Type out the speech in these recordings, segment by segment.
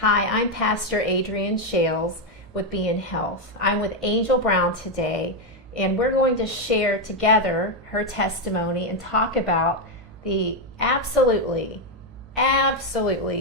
Hi, I'm Pastor Adrienne Shales with Be in Health. I'm with Angel Brown today, and we're going to share together her testimony and talk about the absolutely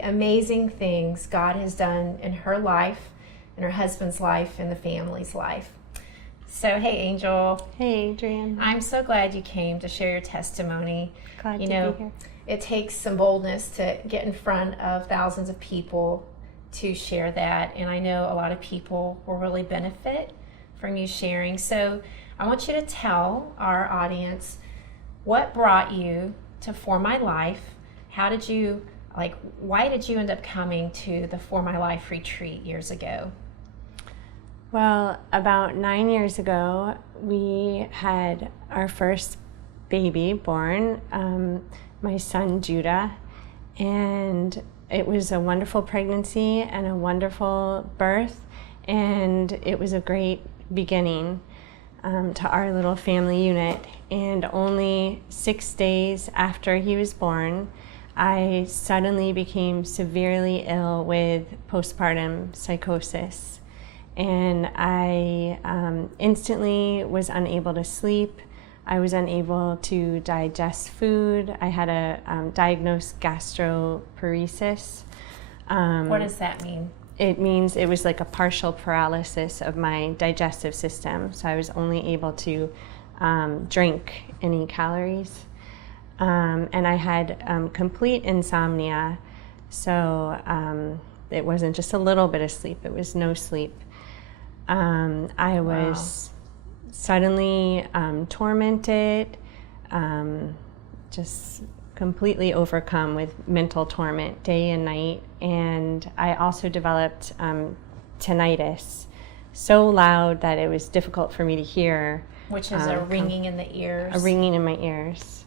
amazing things God has done in her life, in her husband's life, and the family's life. So, hey, Angel. Hey, Adrienne. I'm so glad you came to share your testimony. Glad to be here. It takes some boldness to get in front of thousands of people to share that, and I know a lot of people will really benefit from you sharing. So I want you to tell our audience what brought you to For My Life. Why did you end up coming to the For My Life retreat years ago? Well, about 9 years ago, we had our first baby born, my son Judah, and it was a wonderful pregnancy and a wonderful birth, and it was a great beginning to our little family unit. And only 6 days after he was born, I suddenly became severely ill with postpartum psychosis. And I instantly was unable to sleep. I was unable to digest food. I had a diagnosed gastroparesis. What does that mean? It means it was like a partial paralysis of my digestive system. So I was only able to drink any calories. And I had complete insomnia. So it wasn't just a little bit of sleep, it was no sleep. I was suddenly tormented, just completely overcome with mental torment day and night. And I also developed tinnitus, so loud that it was difficult for me to hear. Which is a ringing in the ears. A ringing in my ears.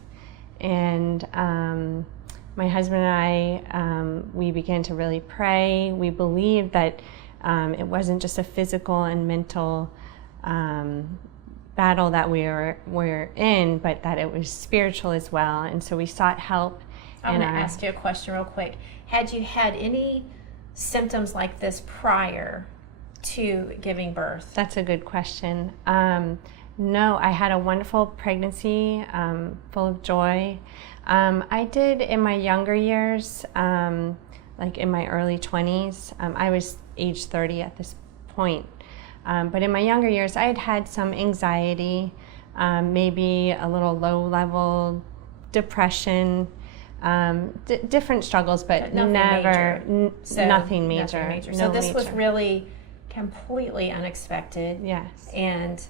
And my husband and I, we began to really pray. We believed that it wasn't just a physical and mental battle that we were in, but that it was spiritual as well. And so we sought help. I'm going to ask you a question real quick. Had you had any symptoms like this prior to giving birth? That's a good question. No, I had a wonderful pregnancy, full of joy. I did in my younger years, like in my early 20s. I was age 30 at this point. But in my younger years, I had had some anxiety, maybe a little low-level depression, different struggles, but nothing never, major. Nothing major. So this was really completely unexpected. Yes. And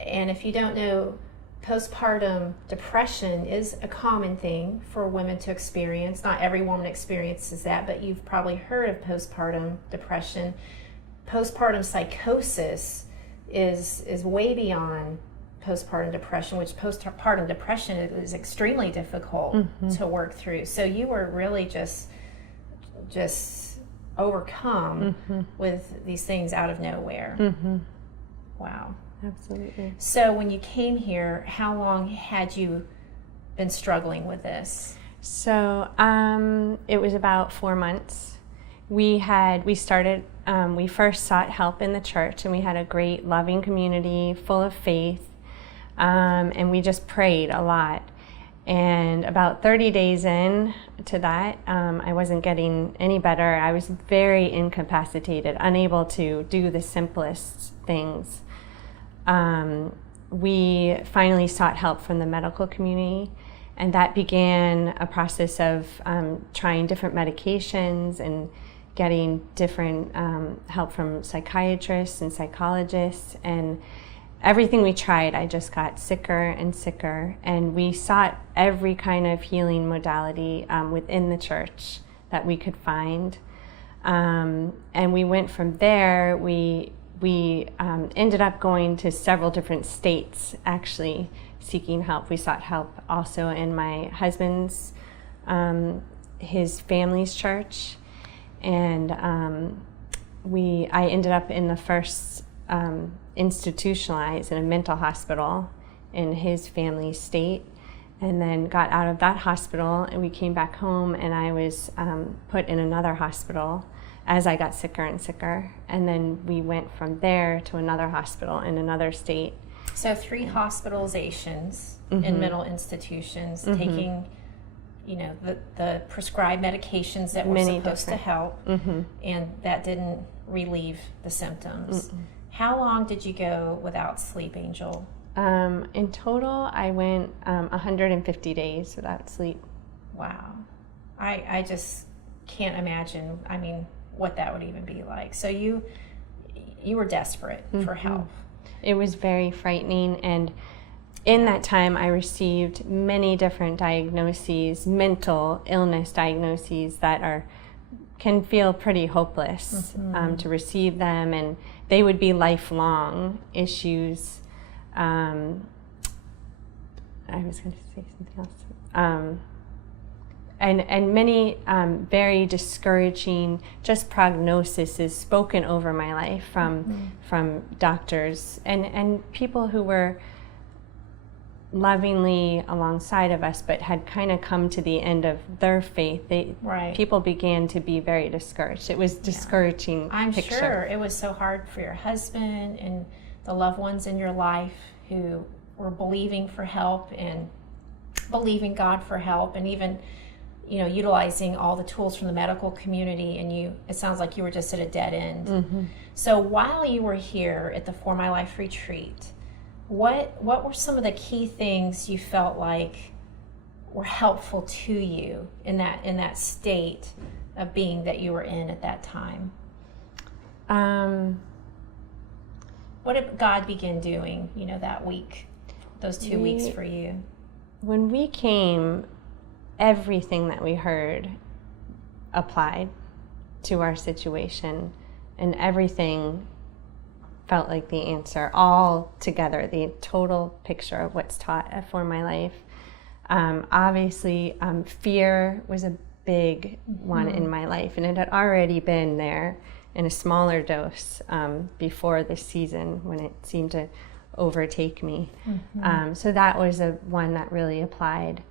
if you don't know, postpartum depression is a common thing for women to experience. Not every woman experiences that, but you've probably heard of postpartum depression. Postpartum psychosis is way beyond postpartum depression, which postpartum depression is extremely difficult to work through. So you were really just overcome with these things out of nowhere. Wow. Absolutely. So when you came here, how long had you been struggling with this? So it was about 4 months. We first sought help in the church, and we had a great, loving community full of faith, and we just prayed a lot. And about 30 days in to that, I wasn't getting any better. I was very incapacitated, unable to do the simplest things. We finally sought help from the medical community, and that began a process of trying different medications and getting different help from psychiatrists and psychologists. And everything we tried, I just got sicker and sicker. And we sought every kind of healing modality within the church that we could find. And we went from there. We ended up going to several different states, actually, seeking help. We sought help also in my husband's, his family's church. And I ended up in the first institutionalized in a mental hospital in his family state. and then got out of that hospital, and we came back home, and I was put in another hospital as I got sicker and sicker. And then we went from there to another hospital in another state. So 3 hospitalizations in mental institutions, taking, the prescribed medications that were supposed to help, and that didn't relieve the symptoms. How long did you go without sleep, Angel? In total, I went 150 days without sleep. Wow. I just can't imagine, what that would even be like. So you were desperate for help. It was very frightening, and in that time I received many different diagnoses, mental illness diagnoses that can feel pretty hopeless to receive them, and they would be lifelong issues. I was going to say something else. And many very discouraging just prognoses spoken over my life from doctors and people who were lovingly alongside of us, but had kind of come to the end of their faith. People began to be very discouraged. It was discouraging. I'm picture. Sure it was so hard for your husband and the loved ones in your life who were believing for help and believing God for help, and even utilizing all the tools from the medical community, and it sounds like you were just at a dead end. So while you were here at the For My Life retreat, what were some of the key things you felt like were helpful to you in that state of being that you were in at that time? What did God begin doing, that week, those 2 weeks for you? When we came, everything that we heard applied to our situation, and everything felt like the answer all together, the total picture of what's taught For My Life. Obviously, fear was a big one in my life, and it had already been there in a smaller dose before this season when it seemed to overtake me. So that was one that really applied.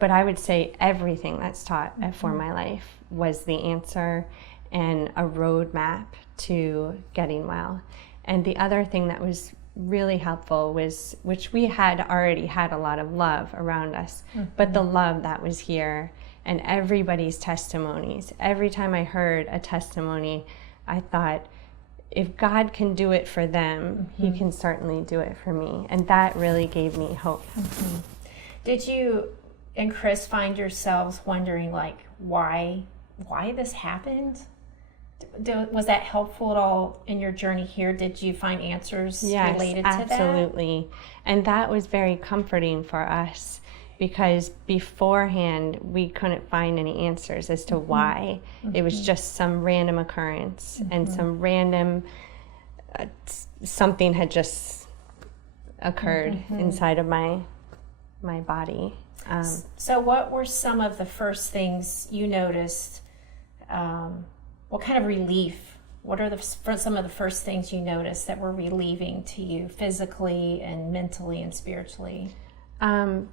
But I would say everything that's taught at For My Life was the answer and a roadmap to getting well. And the other thing that was really helpful was, which we had already had a lot of love around us, but the love that was here and everybody's testimonies. Every time I heard a testimony, I thought, if God can do it for them, He can certainly do it for me. And that really gave me hope. Did you and Chris find yourselves wondering, why this happened? Was that helpful at all in your journey here? Did you find answers related to that? Yes, absolutely. And that was very comforting for us, because beforehand we couldn't find any answers as to why. It was just some random occurrence and some random something had just occurred inside of my body. So what were some of the first things you noticed? What kind of relief? What are some of the first things you noticed that were relieving to you physically and mentally and spiritually?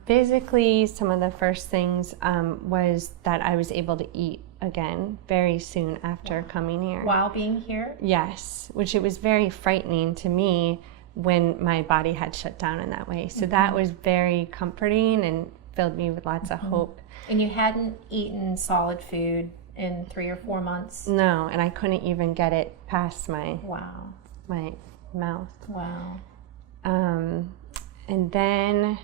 Physically, some of the first things was that I was able to eat again very soon after coming here. While being here? Yes, which it was very frightening to me when my body had shut down in that way. So that was very comforting and filled me with lots of hope. And you hadn't eaten solid food in 3 or 4 months? No, and I couldn't even get it past my mouth. Wow. And then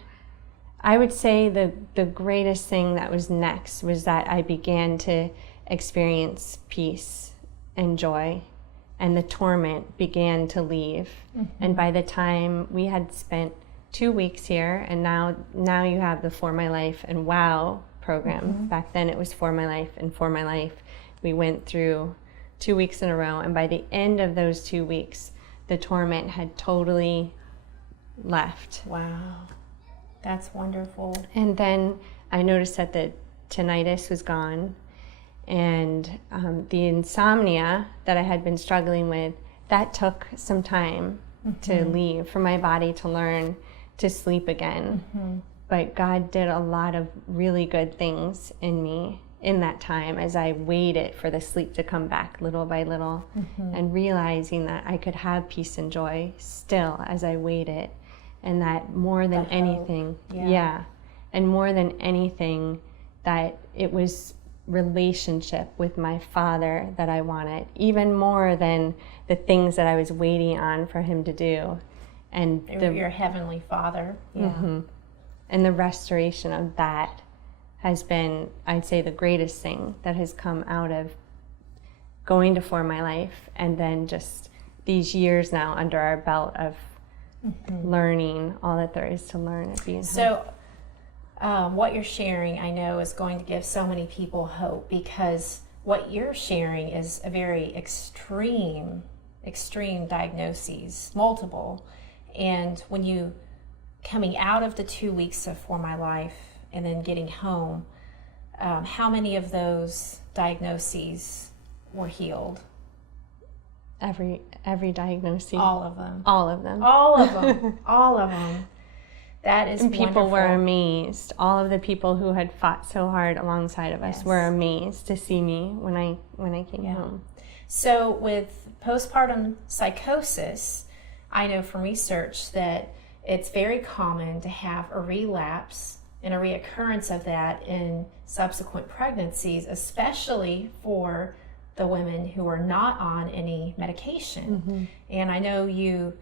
I would say the greatest thing that was next was that I began to experience peace and joy, and the torment began to leave. And by the time we had spent 2 weeks here, and now you have the For My Life and WOW program. Back then it was For My Life and For My Life. We went through 2 weeks in a row, and by the end of those 2 weeks, the torment had totally left. Wow. That's wonderful. And then I noticed that the tinnitus was gone, and the insomnia that I had been struggling with, that took some time to leave, for my body to learn to sleep again. But God did a lot of really good things in me in that time as I waited for the sleep to come back little by little, and realizing that I could have peace and joy still as I waited, and that more than anything, and more than anything, that it was relationship with my Father that I wanted, even more than the things that I was waiting on for him to do. And your Heavenly Father. Yeah. And the restoration of that has been, I'd say, the greatest thing that has come out of going to For My Life, and then just these years now under our belt of learning all that there is to learn at Being Health. So what you're sharing, I know, is going to give so many people hope, because what you're sharing is a very extreme diagnoses, multiple. And when you coming out of the 2 weeks of For My Life and then getting home, how many of those diagnoses were healed? Every diagnosis. All of them. All of them. All of them. All of them. That is and people wonderful. were amazed. All of the people who had fought so hard alongside of us were amazed to see me when I came home. So with postpartum psychosis, I know from research that it's very common to have a relapse and a reoccurrence of that in subsequent pregnancies, especially for the women who are not on any medication. And I know you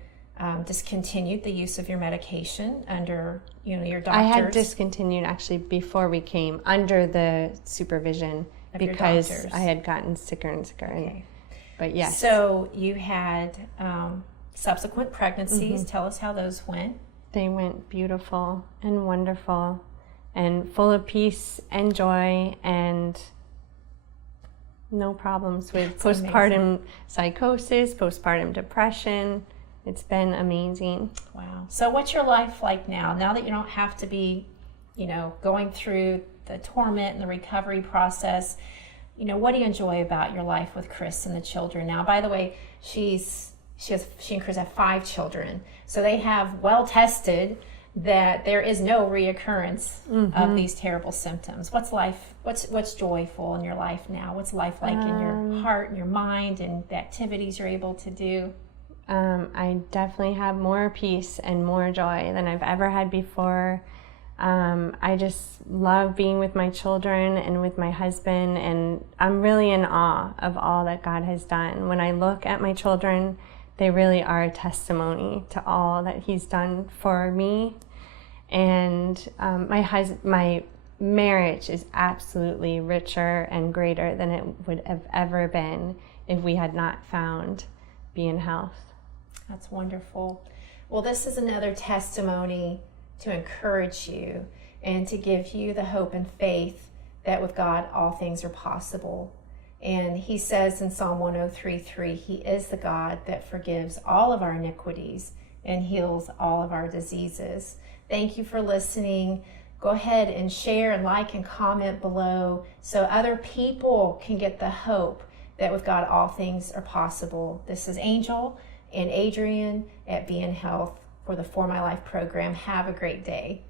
discontinued the use of your medication under your doctors. I had discontinued actually before we came, under the supervision, because I had gotten sicker and sicker. Okay. But yes. So you had subsequent pregnancies. Tell us how those went. They went beautiful and wonderful and full of peace and joy, and no problems with postpartum psychosis, postpartum depression. It's been amazing. Wow. So what's your life like now that you don't have to be, going through the torment and the recovery process? What do you enjoy about your life with Chris and the children now? By the way, she and Chris have 5 children. So they have well tested that there is no reoccurrence of these terrible symptoms. What's joyful in your life now? What's life like in your heart and your mind and the activities you're able to do? I definitely have more peace and more joy than I've ever had before. I just love being with my children and with my husband, and I'm really in awe of all that God has done. When I look at my children, they really are a testimony to all that He's done for me. And my marriage is absolutely richer and greater than it would have ever been if we had not found Being Health. That's wonderful. Well, this is another testimony to encourage you and to give you the hope and faith that with God all things are possible. And He says in Psalm 103:3, He is the God that forgives all of our iniquities and heals all of our diseases. Thank you for listening. Go ahead and share and like and comment below so other people can get the hope that with God all things are possible. This is Angel and Adrienne at Being Health for the For My Life program. Have a great day.